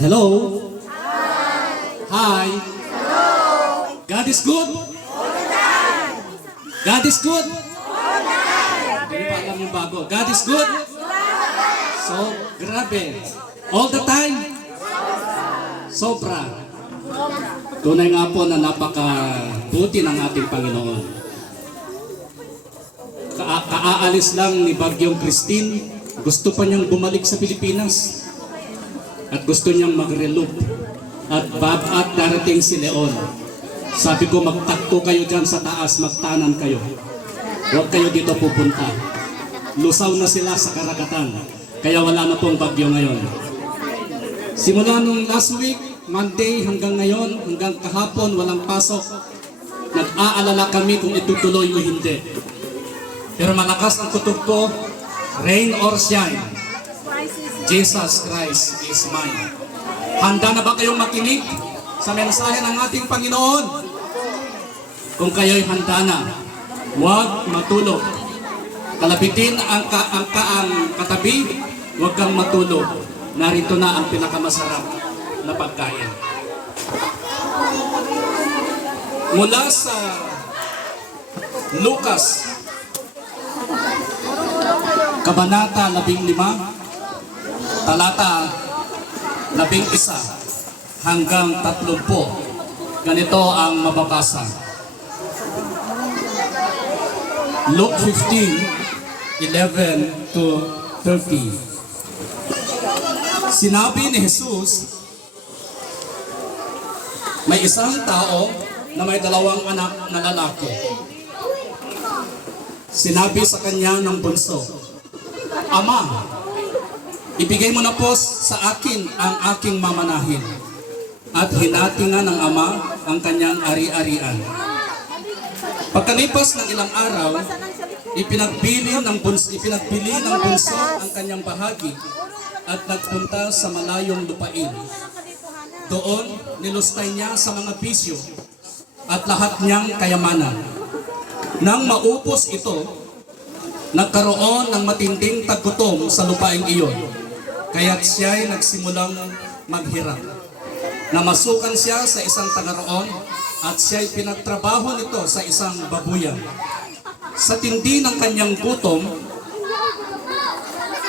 Hello? Hi. Hello. God is good? God is good? Hindi pa alam yung bago. God is good? So, grabe. All the time? Sobra. Tunay nga po na napakabuti ng ating Panginoon. Kaaalis lang ni Bagyong Christine, gusto pa niyang bumalik sa Pilipinas. At gusto niyang mag-reloop. At darating si Leon. Sabi ko, magtakto kayo dyan sa taas, magtanan kayo. Huwag kayo dito pupunta. Lusaw na sila sa karagatan. Kaya wala na pong bagyo ngayon. Simula nung last week, Monday hanggang ngayon, hanggang kahapon, walang pasok. Nag-aalala kami kung itutuloy o hindi. Pero malakas ang kutob ko, rain or shine, Jesus Christ is mine. Handa na ba kayong makinig sa mensahe ng ating Panginoon? Kung kayo'y handa na, huwag matulog. Kalabitin ang katabi, huwag kang matulog. Narito na ang pinakamasarap na pagkain. Mula sa Lucas, Kabanata 15, Talata 11 hanggang 30. Ganito ang mababasa. Luke 15:11 to 30. Sinabi ni Jesus, may isang tao na may 2 anak na lalaki. Sinabi sa kanya ng bunso, Ama, ibigay mo na po sa akin ang aking mamanahin. At hinati nga ng ama ang kanyang ari-arian. Pagkalipas ng ilang araw, ipinagbili ng bunso ang kanyang bahagi at nagpunta sa malayong lupain. Doon, nilustay niya sa mga bisyo at lahat niyang kayamanan. Nang maupos ito, nagkaroon ng matinding taggutom sa lupaing iyon. Kaya't siya'y nagsimulang maghirap. Namasukan siya sa isang taga-roon at siya'y pinagtrabaho nito sa isang babuyan. Sa tindi ng kanyang gutom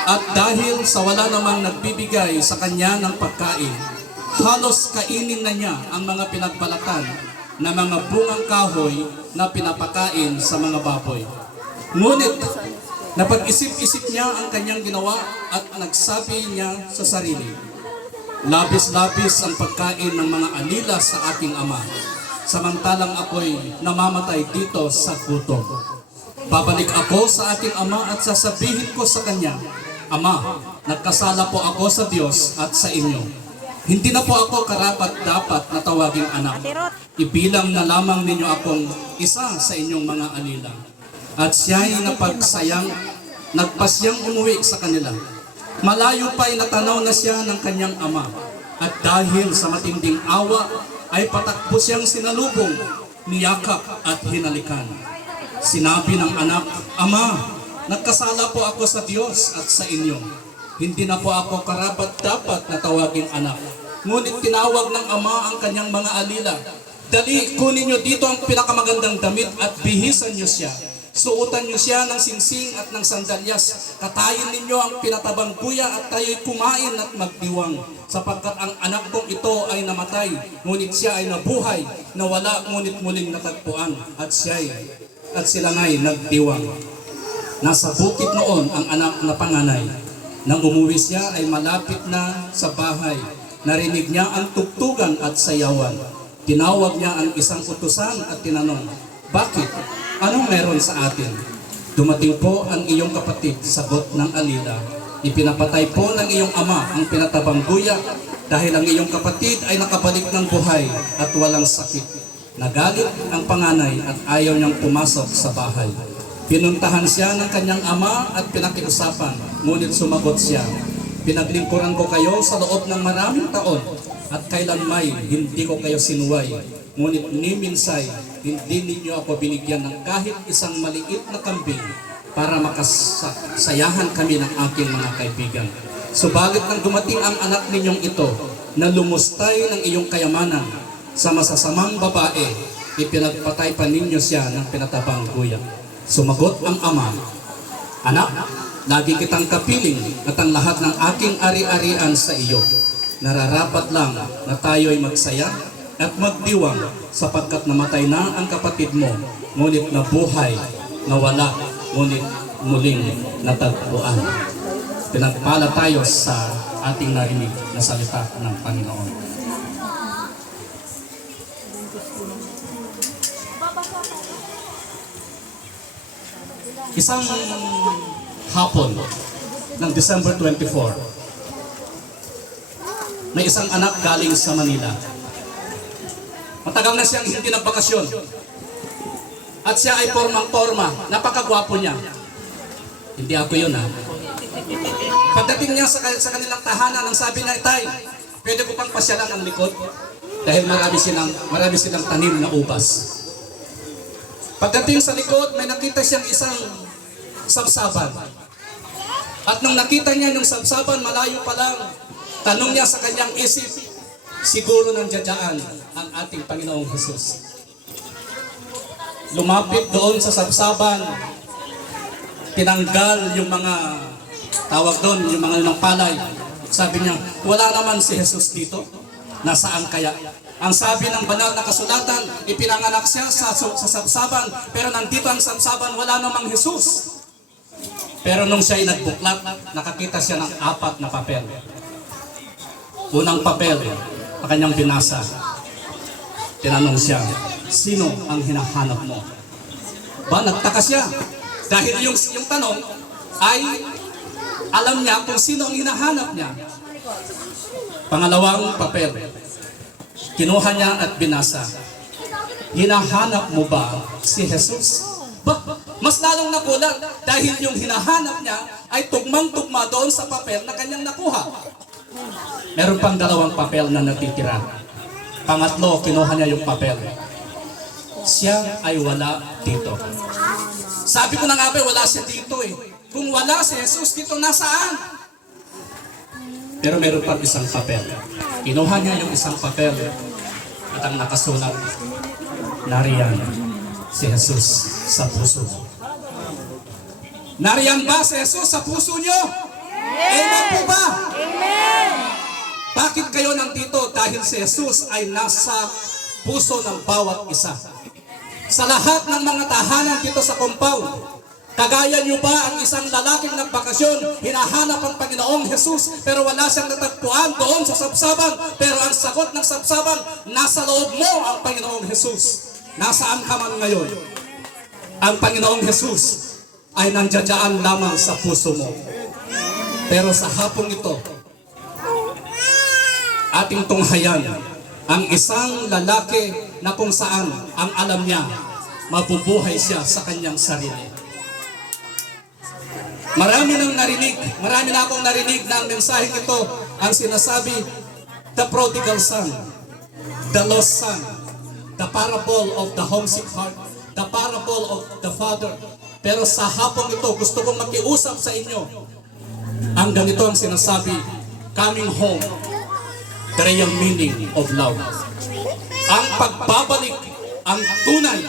at dahil sa wala namang nagbibigay sa kanya ng pagkain, halos kainin na niya ang mga pinagbalatan na mga bungang kahoy na pinapakain sa mga baboy. Ngunit napag-isip-isip niya ang kanyang ginawa at nagsabi niya sa sarili, labis-labis ang pagkain ng mga alila sa aking ama, samantalang ako'y namamatay dito sa gutom. Babalik ako sa aking ama at sasabihin ko sa kanya, Ama, nagkasala po ako sa Diyos at sa inyo. Hindi na po ako karapat-dapat na tawaging anak. Ibilang na lamang ninyo akong isa sa inyong mga alila. At siya'y nagpasyang umuwi sa kanila. Malayo pa'y natanaw na siya ng kanyang ama. At dahil sa matinding awa, ay patakbo siyang sinalubong, niyakap at hinalikan. Sinabi ng anak, Ama, nagkasala po ako sa Diyos at sa inyo. Hindi na po ako karapat-dapat na tawaging anak. Ngunit tinawag ng ama ang kanyang mga alila. Dali, kunin niyo dito ang pinakamagandang damit at bihisan niyo siya. Suotan niyo siya ng singsing at ng sandalyas. Katayin ninyo ang pinatabang kuya at tayo'y kumain at magdiwang. Sapagkat ang anak kong ito ay namatay, ngunit siya ay nabuhay, nawala ngunit muling natagpuan. At sila nga'y nagdiwang. Nasa bukid noon ang anak na panganay. Nang umuwi siya ay malapit na sa bahay. Narinig niya ang tugtugan at sayawan. Tinawag niya ang isang utusan at tinanong, Bakit? Anong meron sa atin? Dumating po ang iyong kapatid, sagot ng alila. Ipinapatay po ng iyong ama ang pinatabang guya dahil ang iyong kapatid ay nakabalik ng buhay at walang sakit. Nagalit ang panganay at ayaw niyang pumasok sa bahay. Pinuntahan siya ng kanyang ama at pinakiusapan, ngunit sumagot siya, Pinaglingkuran ko kayo sa loob ng maraming taon at kailanmay hindi ko kayo sinuway. Ngunit ni minsay, hindi ninyo ako binigyan ng kahit isang maliit na kambing para makasayahan kami ng aking mga kaibigan. Subalit nang dumating ang anak ninyong ito na lumustay ng iyong kayamanan sa masasamang babae, ipinagpatay pa ninyo siya ng pinatabang guya. Sumagot ang ama, "Anak, lagi kitang kapiling at ang lahat ng aking ari-arian sa iyo. Nararapat lang na tayo'y magsaya at magdiwang sapagkat namatay na ang kapatid mo, ngunit nabuhay, nawala, ngunit muling natagpuan." Pinagpala tayo sa ating narinig na salita ng Panginoon. Isang hapon ng December 24, may isang anak galing sa Manila. Matagal na siyang hindi nagbakasyon. At siya ay pormang-porma. Napakagwapo niya. Hindi ako yun, ha. Pagdating niya sa kanilang tahanan, ang sabi niya, "Tay, pwede ko pang pasyalan ang likod?" Dahil marami silang tanim na ubas. Pagdating sa likod, may nakita siyang isang sabsaban. At nung nakita niya yung sabsaban, malayo pa lang, tanong niya sa kanyang isip, siguro nandiyan ang ating Panginoong Jesus. Lumapit doon sa sabsaban, tinanggal yung mga tawag doon, yung mga ng palay. Sabi niya, "Wala naman si Jesus dito. Nasaan kaya?" Ang sabi ng banal na kasulatan, ipinanganak siya sa sabsaban, pero nandito ang sabsaban, wala namang Jesus. Pero nung siya ay nagbuklat, nakakita siya ng 4 na papel. Unang papel, ang kanyang binasa. Tinanong siya, "Sino ang hinahanap mo?" Nagtaka siya. Dahil yung tanong ay alam niya kung sino ang hinahanap niya. Pangalawang papel, kinuha niya at binasa, "Hinahanap mo ba si Jesus?" Mas lalong nagulat dahil yung hinahanap niya ay tugmang-tugma doon sa papel na kanyang nakuha. Meron pang 2 papel na natitira. Pangatlo, kinuha niya yung papel. Siya ay wala dito. Sabi ko na nga ba, wala siya dito eh. Kung wala si Jesus dito, nasaan? Pero meron pang isang papel. Kinuha niya yung isang papel at ang nakasulat, "Nariyan si Jesus sa puso mo." Nariyan ba si Jesus sa puso niyo? Amen po ba? Amen! Bakit kayo nandito? Dahil si Jesus ay nasa puso ng bawat isa. Sa lahat ng mga tahanan dito sa compound, kagaya niyo ba ang isang lalaking nagbakasyon, hinahanap ang Panginoong Jesus, pero wala siyang natagpuan doon sa sabsaban, pero ang sagot ng sabsaban, nasa loob mo ang Panginoong Jesus. Nasaan ka man ngayon? Ang Panginoong Jesus ay nandiyan lamang sa puso mo. Pero sa hapong ito, ating tunghayan ang isang lalaki na kung saan ang alam niya, mabubuhay siya sa kanyang sarili. Marami na akong narinig na ang mensaheng ito ang sinasabi, the prodigal son, the lost son, the parable of the homesick heart, the parable of the father. Pero sa hapong ito, gusto kong makiusap sa inyo. Ang ganito ang sinasabi, coming home, the real meaning of love. Ang pagbabalik, ang tunay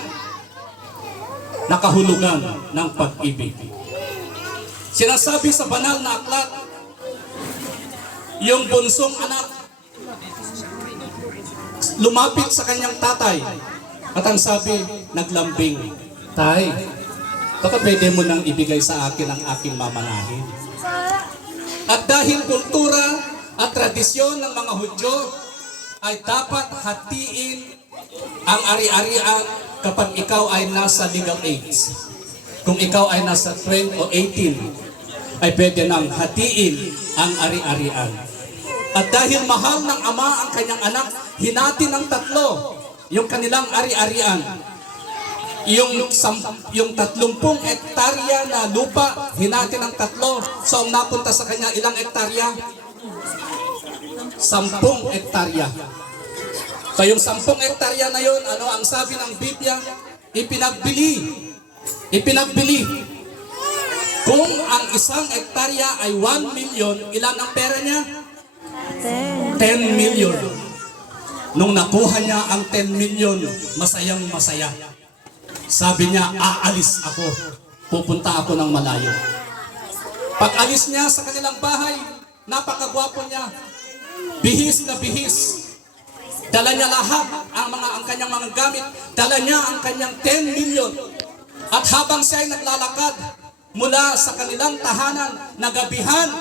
na kahulugan ng pag-ibig. Sinasabi sa banal na aklat, yung bunsong anak lumapit sa kanyang tatay at ang sabi, naglambing, "Tay, baka pwede mo nang ibigay sa akin ang aking mamanahin." At dahil kultura at tradisyon ng mga Hudyo ay dapat hatiin ang ari-arian kapag ikaw ay nasa legal age. Kung ikaw ay nasa 12 o 18, ay pwede nang hatiin ang ari-arian. At dahil mahal ng ama ang kanyang anak, hinati ng 3 yung kanilang ari-arian. Yung 30 hektarya na lupa, hinati ng 3. So ang napunta sa kanya, ilang hektarya? 10 hektarya. So yung 10 hektarya na yun, ano ang sabi ng Biblia? Ipinagbili. Kung ang isang hektarya ay 1 million, ilan ang pera niya? 10 million. Nung nakuha niya ang 10 million, masayang masaya. Sabi niya, aalis ako. Pupunta ako ng malayo. Pag alis niya sa kanilang bahay, napakagwapo niya. Bihis na bihis. Dala niya lahat ang kanyang mga gamit. Dala niya ang kanyang 10 million. At habang siya ay naglalakad mula sa kanilang tahanan, nagabihan,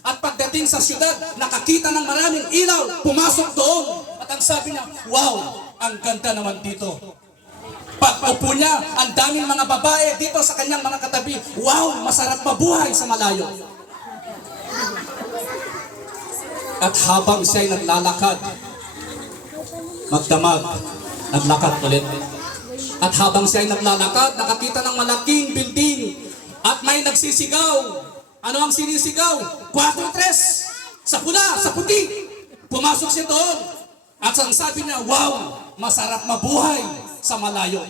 at pagdating sa syudad, nakakita ng maraming ilaw, pumasok doon. At ang sabi niya, wow, ang ganda naman dito. Pag-upo niya, ang daming mga babae dito sa kanyang mga katabi. Wow, masarap mabuhay sa malayo. At habang siya ay naglalakad, magdamag, naglakad ulit. At habang siya ay naglalakad, nakakita ng malaking building. At may nagsisigaw. Ano ang sinisigaw? 4-3, sa pula, sa puti. Pumasok siya doon. At ang sabi niya, wow, masarap mabuhay sa malayo.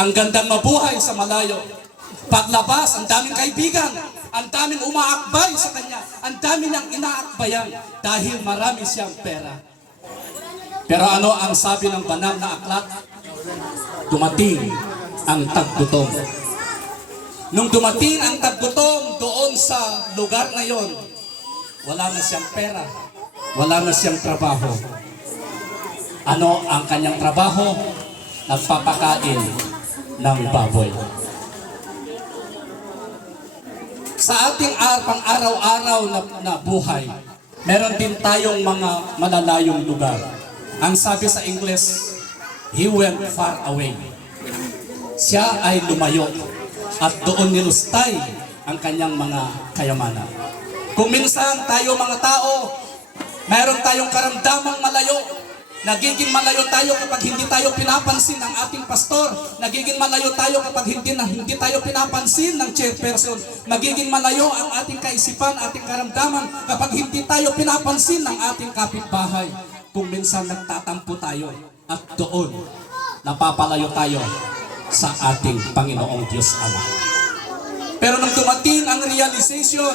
Ang gandang mabuhay sa malayo. Paglabas, ang daming kaibigan. Ang daming umaakbay sa kanya. Ang dami niyang inaakbayan dahil marami siyang pera. Pero ano ang sabi ng banal na aklat? Dumating ang taggutom. Nung dumating ang taggutom doon sa lugar na yon, wala na siyang pera, wala na siyang trabaho. Ano ang kanyang trabaho? Nagpapakain ng baboy. Sa ating pang-araw-araw na buhay, meron din tayong mga malalayong lugar. Ang sabi sa English, he went far away. Siya ay lumayo at doon nilustay ang kanyang mga kayamanan. Kung minsan tayo mga tao, mayroon tayong karamdamang malayo. Nagiging malayo tayo kapag hindi tayo pinapansin ng ating pastor. Nagiging malayo tayo kapag hindi tayo pinapansin ng chairperson. Nagiging malayo ang ating kaisipan, ating karamdaman kapag hindi tayo pinapansin ng ating kapitbahay. Kung minsan nagtatampo tayo at doon napapalayo tayo sa ating Panginoong Diyos Ama. Pero nung dumating ang realization,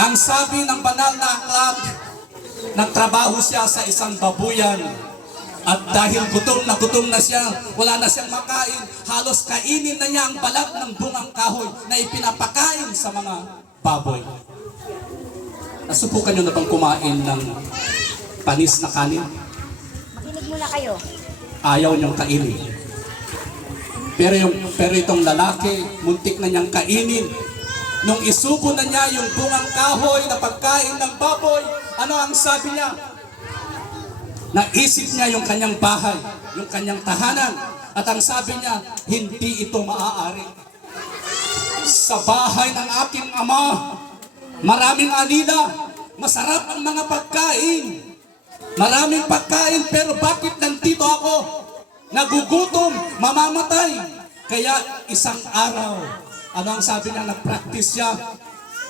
ang sabi ng banal na aklat, nagtrabaho siya sa isang babuyan at dahil gutom na siya, wala na siyang makain, halos kainin na niya ang balat ng bungang kahoy na ipinapakain sa mga baboy. Nasubukan nyo na bang kumain ng panis na kanin? Makinig muna kayo. Ayaw niyang kainin. Pero itong lalaki, muntik na niyang kainin. Nung isubo na niya yung bungang kahoy na pagkain ng baboy, ano ang sabi niya? Naisip niya yung kanyang bahay, yung kanyang tahanan. At ang sabi niya, hindi ito maaari. Sa bahay ng aking ama, maraming alila, masarap ang mga pagkain. Maraming pagkain, pero bakit nandito ako? Nagugutom, mamamatay. Kaya isang araw, ano ang sabi niya? Nag-practice siya.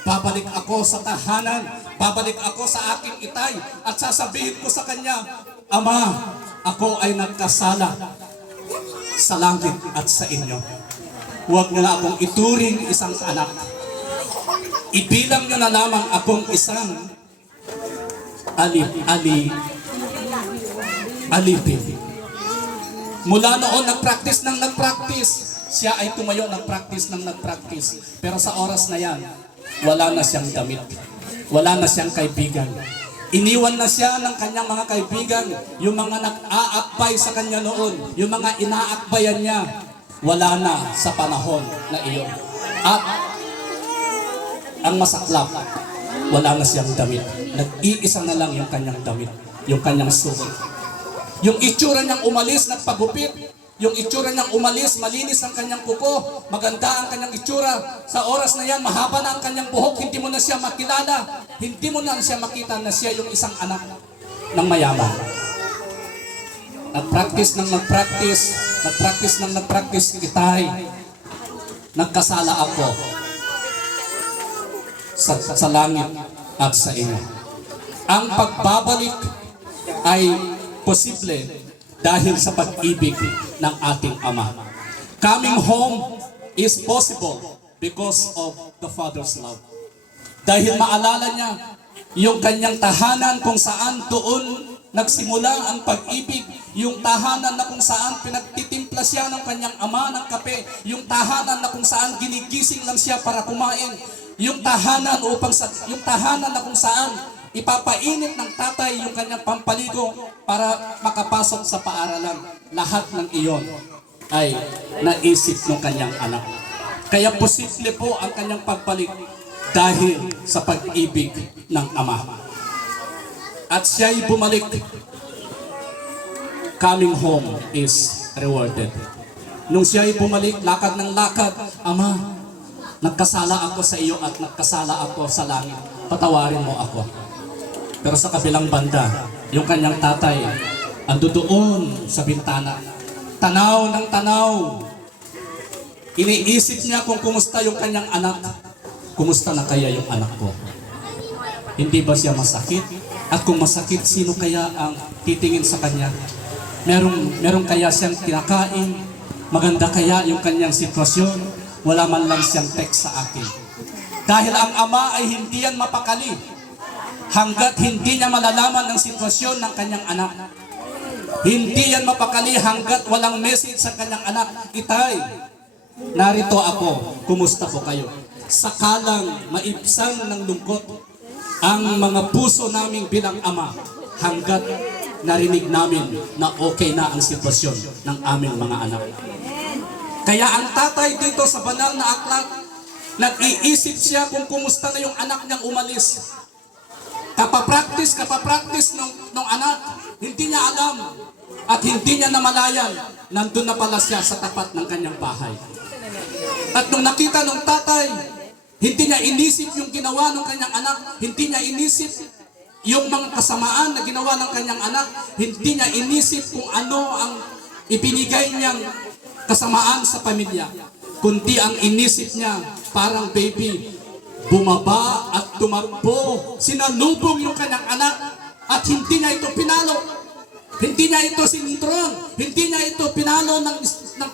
Babalik ako sa tahanan, babalik ako sa aking itay, at sasabihin ko sa kanya, Ama, ako ay nagkasala sa langit at sa inyo. Huwag niyo na akong ituring isang anak. Ibilang niyo na lamang akong isang alipin. Mula noon, nag-practice. Siya ay tumayo, nag-practice. Pero sa oras na yan, wala na siyang damit. Wala na siyang kaibigan. Iniwan na siya ng kanyang mga kaibigan. Yung mga nag-aakbay sa kanya noon, yung mga inaakbayan niya, wala na sa panahon na iyon. At ang masaklap, wala na siyang damit. Nag-iisa na lang yung kanyang damit, yung kanyang suot. Yung itsura niyang umalis, nagpagupit. Yung itsura niyang umalis, malinis ang kanyang kuko, maganda ang kanyang itsura. Sa oras na yan, mahaba na ang kanyang buhok, hindi mo na siya makilala. Hindi mo na siya makita na siya yung isang anak ng mayaman. Nag-practice, itay. Nagkasala ako sa langit at sa inyo. Ang pagbabalik ay posible dahil sa pag-ibig ng ating Ama. Coming home is possible because of the Father's love. Dahil maalala niya yung kanyang tahanan kung saan doon nagsimula ang pag-ibig, yung tahanan na kung saan pinagtitimpla siya ng kanyang ama ng kape, yung tahanan na kung saan ginigising lang siya para kumain, yung tahanan na kung saan ipapainit ng tatay yung kanyang pampaligo para makapasok sa paaralan. Lahat ng iyon ay naisip ng kanyang anak. Kaya posible po ang kanyang pagbalik dahil sa pag-ibig ng ama. At siya'y bumalik. Coming home is rewarded. Nung siya'y bumalik, lakad ng lakad, Ama, nagkasala ako sa iyo at nagkasala ako sa langit. Patawarin mo ako. Pero sa kabilang banda, yung kanyang tatay, ando doon sa bintana. Tanaw ng tanaw. Iniisip niya kung kumusta yung kanyang anak. Kumusta na kaya yung anak ko? Hindi ba siya masakit? At kung masakit, sino kaya ang titingin sa kanya? Merong kaya siyang kinakain? Maganda kaya yung kanyang sitwasyon? Wala man lang siyang text sa akin. Dahil ang ama ay hindi yan mapakali hanggat hindi niya malalaman ang sitwasyon ng kanyang anak. Hindi yan mapakali hanggat walang message sa kanyang anak. Itay, narito ako, kumusta po kayo? Sakalang maibsan ng lungkot ang mga puso namin bilang ama hanggat narinig namin na okay na ang sitwasyon ng aming mga anak. Kaya ang tatay dito sa banal na aklat, nag-iisip siya kung kumusta na yung anak niyang umalis. Kapapractice ng anak, hindi niya alam at hindi niya namalayan, nandun na pala siya sa tapat ng kanyang bahay. At nung nakita ng tatay, hindi niya inisip yung ginawa ng kanyang anak. Hindi niya inisip yung mga kasamaan na ginawa ng kanyang anak. Hindi niya inisip kung ano ang ibinigay niyang kasamaan sa pamilya. Kundi ang inisip niya, parang baby, bumaba at tumakbo. Sinalubong yung kanyang anak at hindi niya ito pinalo. Hindi niya ito sinintron. Hindi niya ito pinalo ng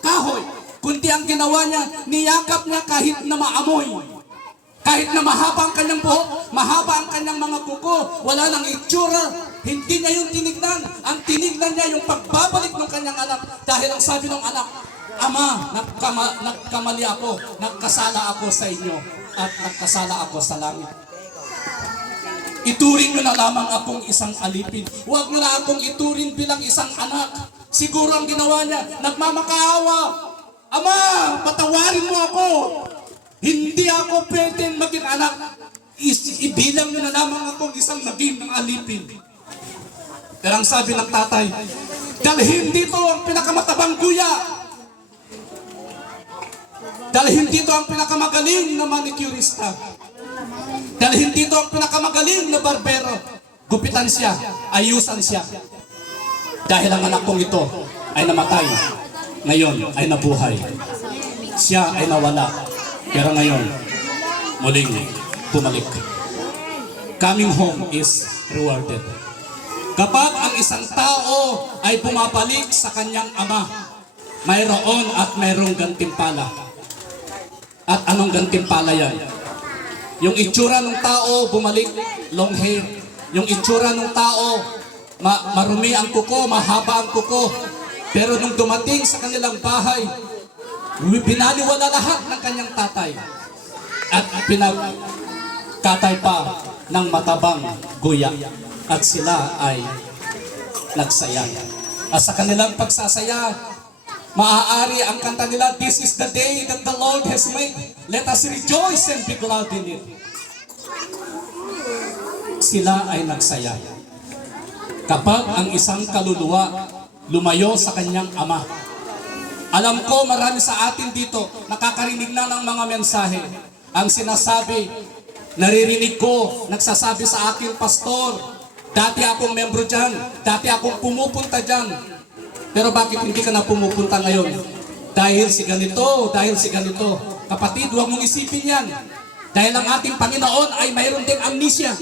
kahoy. Kundi ang ginawa niya, niyakap niya kahit na maamoy. Kahit na mahaba ang kanyang buhok, mahaba ang kanyang mga kuko, wala nang itsura, hindi niya yung tinignan. Ang tinignan niya yung pagbabalik ng kanyang anak. Dahil ang sabi ng anak, Ama, nagkamali ako, nagkasala ako sa inyo, at nagkasala ako sa langit. Ituring nyo na lamang akong isang alipin. Huwag nyo na akong ituring bilang isang anak. Siguro ang ginawa niya, nagmamakaawa. Ama, patawarin mo ako. Hindi ako pwedeng maging anak. Ibilang nyo na lamang akong isang naging ng alipin. Pero ang sabi ng tatay, dalhin dito ang pinakamatabang guya. Dalhin dito ang pinakamagaling na manicurista. Dalhin dito ang pinakamagaling na barbero. Gupitan siya, ayusan siya. Dahil ang anak kong ito ay namatay, ngayon ay nabuhay. Siya ay nawala. Pero ngayon, muling bumalik. Coming home is rewarded. Kapag ang isang tao ay bumabalik sa kanyang ama, mayroon at mayroong gantimpala. At anong gantimpala yan? Yung itsura ng tao, bumalik, long hair. Yung itsura ng tao, marumi ang kuko, mahaba ang kuko. Pero nung dumating sa kanilang bahay, binaliwala lahat ng kanyang tatay at pinagkatay pa ng matabang guya at sila ay nagsaya. At sa kanilang pagsasaya, maaari ang kanta nila, "This is the day that the Lord has made. Let us rejoice and be glad in it." Sila ay nagsaya. Kapag ang isang kaluluwa lumayo sa kanyang ama, alam ko marami sa atin dito nakakarinig na ng mga mensahe. Ang sinasabi, naririnig ko, nagsasabi sa akin, pastor, dati akong membro dyan, dati akong pumupunta dyan. Pero bakit hindi ka na pumupunta ngayon? Dahil si ganito, dahil si ganito. Kapatid, huwag mong isipin yan. Dahil ang ating Panginoon ay mayroon din amnesia.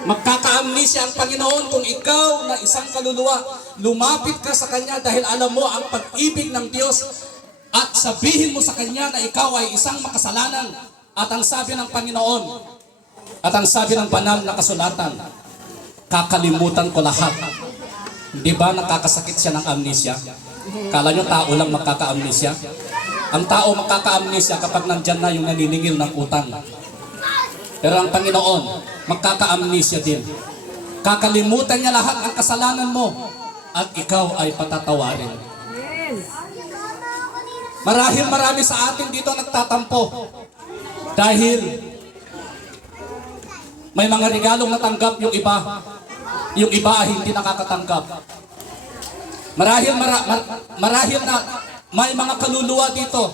Magkaka-amnesia ang Panginoon kung ikaw na isang kaluluwa, lumapit ka sa Kanya dahil alam mo ang pag-ibig ng Diyos. at sabihin mo sa kanya na ikaw ay isang makasalanan. At ang sabi ng Panginoon, at ang sabi ng banal na kasulatan, kakalimutan ko lahat. Di ba nakakasakit siya ng amnesia? Kala nyo tao lang magkaka-amnesia? Ang tao magkaka-amnesia kapag nandyan na yung naniningil ng utang. Pero ang Panginoon, magkaka-amnesia din. Kakalimutan niya lahat ang kasalanan mo at ikaw ay patatawarin. Marahil marami sa atin dito nagtatampo dahil may mga regalong natanggap yung iba. Yung iba ay hindi nakakatanggap. Marahil na may mga kaluluwa dito.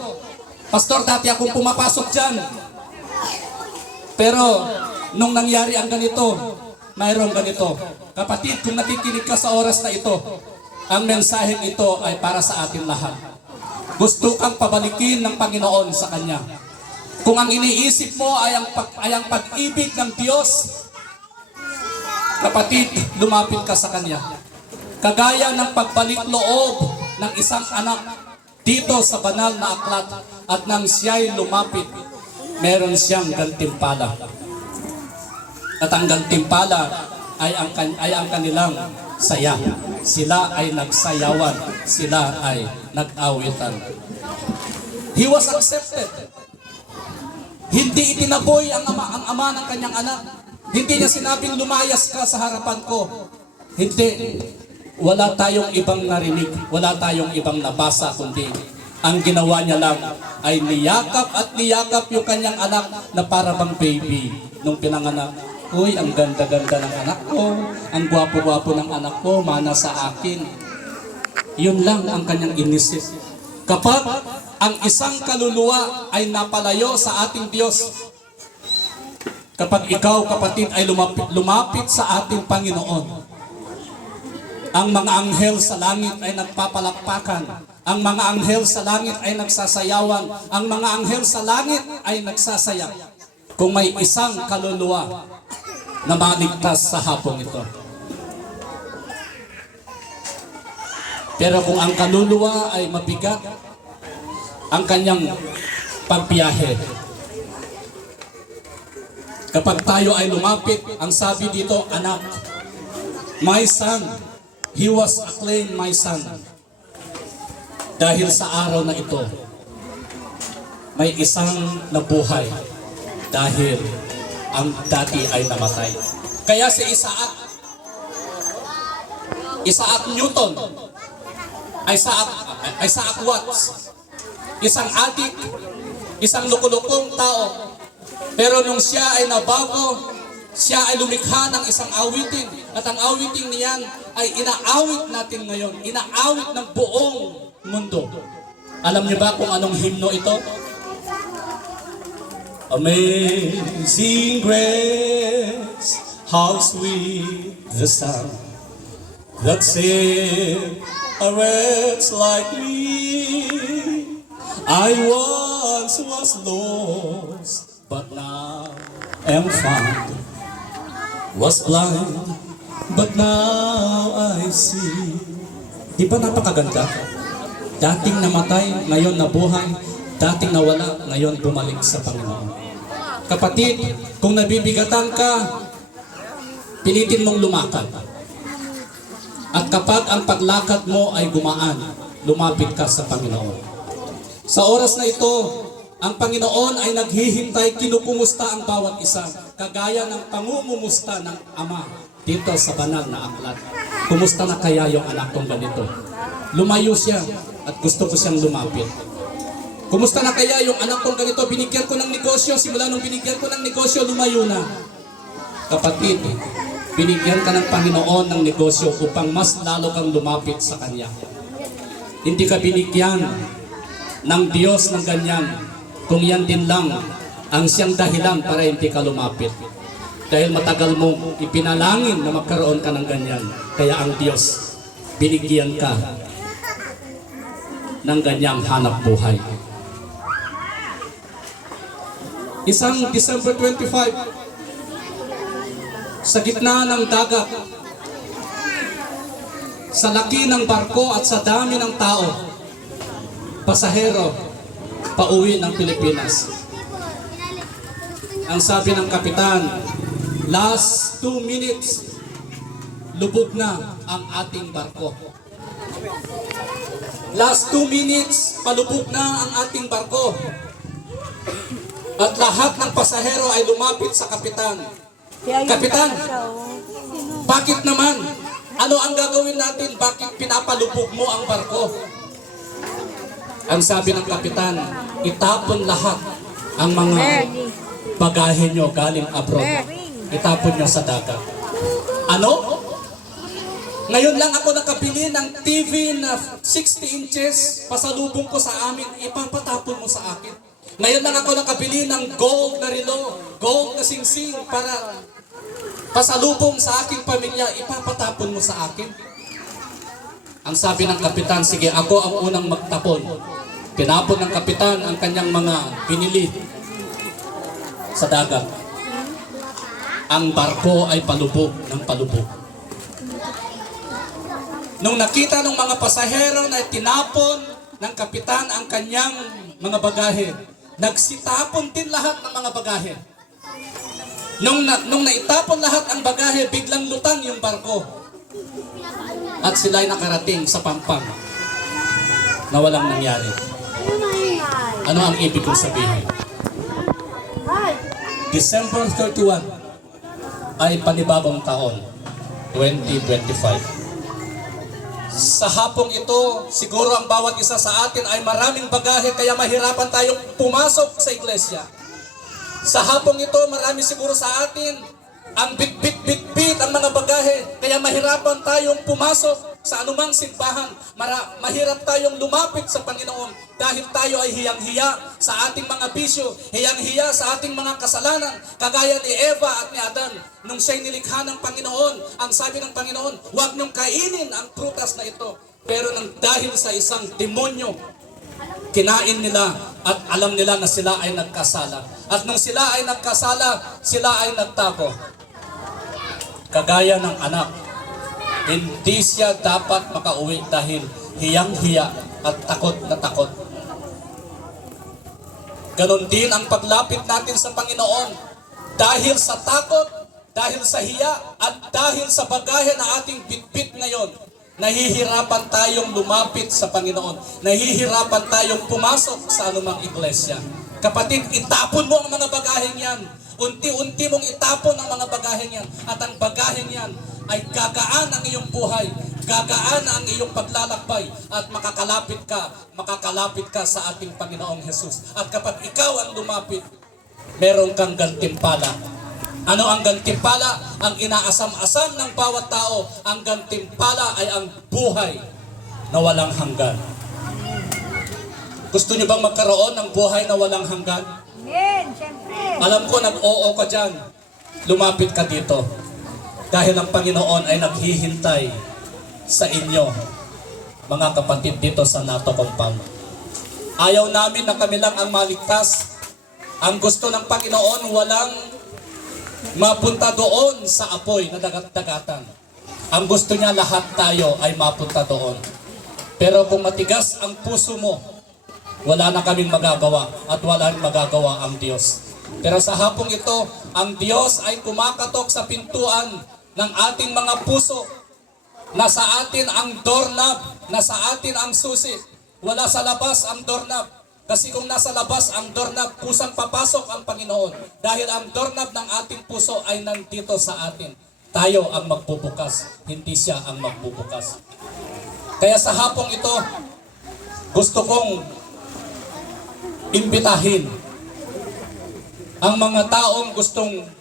Pastor, dati akong pumapasok dyan. Pero nung nangyari ang ganito, mayroong ganito. Kapatid, kung nakikinig ka sa oras na ito, ang mensaheng ito ay para sa atin lahat. Gusto kang pabalikin ng Panginoon sa Kanya. Kung ang iniisip mo ay ang pag-ibig ng Diyos, kapatid, lumapit ka sa Kanya. Kagaya ng pagbalik loob ng isang anak dito sa banal na aklat at nang siya'y lumapit, meron siyang gantimpala. At ang gantimpala ay ang kanilang saya. Sila ay nagsayawan, sila ay nag-awitan. He was accepted. Hindi itinaboy ang ama ng kanyang anak. Hindi niya sinabing lumayas ka sa harapan ko. Hindi. Wala tayong ibang narinig, wala tayong ibang nabasa, kundi ang ginawa niya lang ay niyakap yung kanyang anak na para bang baby nung pinanganak. Uy, ang ganda-ganda ng anak ko, ang gwapo-gwapo ng anak ko, mana sa akin. Yun lang ang kanyang inisip. Kapag ang isang kaluluwa ay napalayo sa ating Diyos, kapag ikaw, kapatid, ay lumapit sa ating Panginoon, ang mga anghel sa langit ay nagpapalakpakan. Ang mga anghel sa langit ay nagsasayawan. Ang mga anghel sa langit ay nagsasaya. Kung may isang kaluluwa na maligtas sa hapong ito. Pero kung ang kaluluwa ay mabigat, ang kanyang pagbiyahe. Kapag tayo ay lumapit, ang sabi dito, anak, my son, he was acclaimed my son. Dahil sa araw na ito, may isang nabuhay dahil ang dati ay namatay. Kaya si Isaac Newton, Isaac Watts, isang adik, isang lukulukong tao. Pero nung siya ay nabago, siya ay lumikha ng isang awitin. At ang awitin niyan ay inaawit natin ngayon. Inaawit ng buong mundo. Alam niyo ba kung anong himno ito? Amazing grace, how sweet the sound that saved a wretch like me. I once was lost, but now am found. Was blind, but now I see. Di ba napakaganda? Dating namatay, ngayon nabuhay. Dating nawala, ngayon bumalik sa Panginoon. Kapatid, kung nabibigatan ka, pilitin mong lumakad. At kapag ang paglakad mo ay gumaan, lumapit ka sa Panginoon. Sa oras na ito, ang Panginoon ay naghihintay, kinukumusta ang bawat isa, kagaya ng pangungumusta ng Ama dito sa banal na aklat. Kumusta na kaya yung anak kong ganito? Lumayo siya at gusto ko siyang lumapit. Kumusta na kaya yung anak kong ganito? Binigyan ko ng negosyo, simula nung binigyan ko ng negosyo, lumayo na. Kapatid, binigyan ka ng Panginoon ng negosyo upang mas lalo kang lumapit sa Kanya. Hindi ka binigyan ng Diyos ng ganyan kung yan din lang ang siyang dahilan para hindi ka lumapit. Dahil matagal mo ipinalangin na magkaroon ka ng ganyan. Kaya ang Diyos, binigyan ka ng ganyang hanap buhay. Isang December 25, sa gitna ng dagat, sa laki ng barko at sa dami ng tao, pasahero pauwi ng Pilipinas. Ang sabi ng kapitan, last 2 minutes, lubog na ang ating barko. Last 2 minutes, palubog na ang ating barko. At lahat ng pasahero ay lumapit sa kapitan. Kapitan, bakit naman? Ano ang gagawin natin? Bakit pinapalubog mo ang barko? Ang sabi ng kapitan, itapon lahat ang mga bagahe nyo galing abroad. Itapon nyo sa dagat. Ano? Ngayon lang ako nakabili ng TV na 60 inches, pasalubong ko sa amin, ipapatapon mo sa akin. Ngayon lang ako nakabili ng gold na relo, gold na singsing para pasalubong sa aking pamilya, ipapatapon mo sa akin. Ang sabi ng kapitan, sige, ako ang unang magtapon. Tinapon ng kapitan ang kanyang mga binili sa dagat. Ang barko ay palubog ng palubog. Nung nakita ng mga pasahero na tinapon ng kapitan ang kanyang mga bagahe, nagsitapon din lahat ng mga bagahe. Nung naitapon lahat ang bagahe, biglang lutang yung barko. At sila'y nakarating sa Pampang na walang nangyari. Ano ang ibig kong sabihin? December 31 ay panibagong taon, 2025. Sa hapong ito, siguro ang bawat isa sa atin ay maraming bagahe kaya mahirapan tayong pumasok sa iglesia. Sa hapong ito, marami siguro sa atin ang bit-bit-bit-bit ang mga bagahe kaya mahirapan tayong pumasok sa anumang simbahan. Mahirap tayong lumapit sa Panginoon dahil tayo ay hiyang-hiya sa ating mga bisyo, hiyang-hiya sa ating mga kasalanan, kagaya ni Eva at ni Adan. Nung siya'y nilikha ng Panginoon, ang sabi ng Panginoon, huwag niyong kainin ang prutas na ito. Pero dahil sa isang demonyo, kinain nila at alam nila na sila ay nagkasala. At nung sila ay nagkasala, sila ay nagtago. Kagaya ng anak, hindi siya dapat makauwi dahil hiyang-hiya at takot na takot. Ganon din ang paglapit natin sa Panginoon. Dahil sa takot, dahil sa hiya, at dahil sa bagahe na ating bitbit ngayon, nahihirapan tayong lumapit sa Panginoon. Nahihirapan tayong pumasok sa anumang iglesia. Kapatid, itapon mo ang mga bagaheng yan. Unti-unti mong itapon ang mga bagaheng yan. At ang bagaheng yan ay gagaan ang iyong buhay, gagaan ang iyong paglalakbay, at makakalapit ka sa ating Panginoong Jesus. At kapag ikaw ang lumapit, meron kang gantimpala. Ano ang gantimpala? Ang inaasam-asam ng bawat tao, ang gantimpala ay ang buhay na walang hanggan. Gusto niyo bang magkaroon ng buhay na walang hanggan? Amen, syempre. Alam ko nag-oo ka dyan, lumapit ka dito. Dahil ang Panginoon ay naghihintay sa inyo, mga kapatid dito sa NATO compound. Ayaw namin na kami lang ang maligtas. Ang gusto ng Panginoon, walang mapunta doon sa apoy na dagat-dagatan. Ang gusto niya, lahat tayo ay mapunta doon. Pero kung matigas ang puso mo, wala na kaming magagawa at wala rin magagawa ang Diyos. Pero sa hapong ito, ang Diyos ay kumakatok sa pintuan ng ating mga puso. Nasa atin ang doorknob, nasa atin ang susi. Wala sa labas ang doorknob. Kasi kung nasa labas ang doorknob, kusang papasok ang Panginoon. Dahil ang doorknob ng ating puso ay nandito sa atin. Tayo ang magbubukas, hindi siya ang magbubukas. Kaya sa hapong ito, gusto kong imbitahin ang mga taong gustong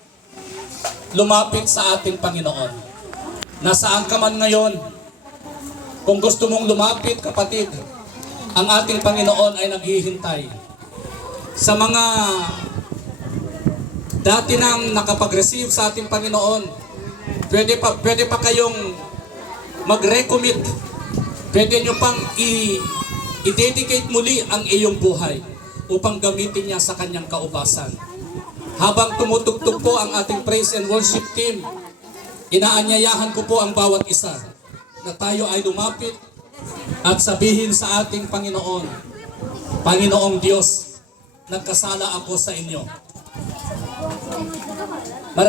lumapit sa ating Panginoon. Nasaan ka man ngayon, kung gusto mong lumapit, kapatid, ang ating Panginoon ay naghihintay. Sa mga dati nang nakapag-receive sa ating Panginoon, pwede pa kayong mag-recommit. Pwede nyo pang i-dedicate muli ang iyong buhay upang gamitin niya sa kanyang kaubasan. Habang tumutugtog po ang ating praise and worship team, inaanyayahan ko po ang bawat isa na tayo ay lumapit at sabihin sa ating Panginoon, Panginoong Diyos, nagkasala ako sa inyo.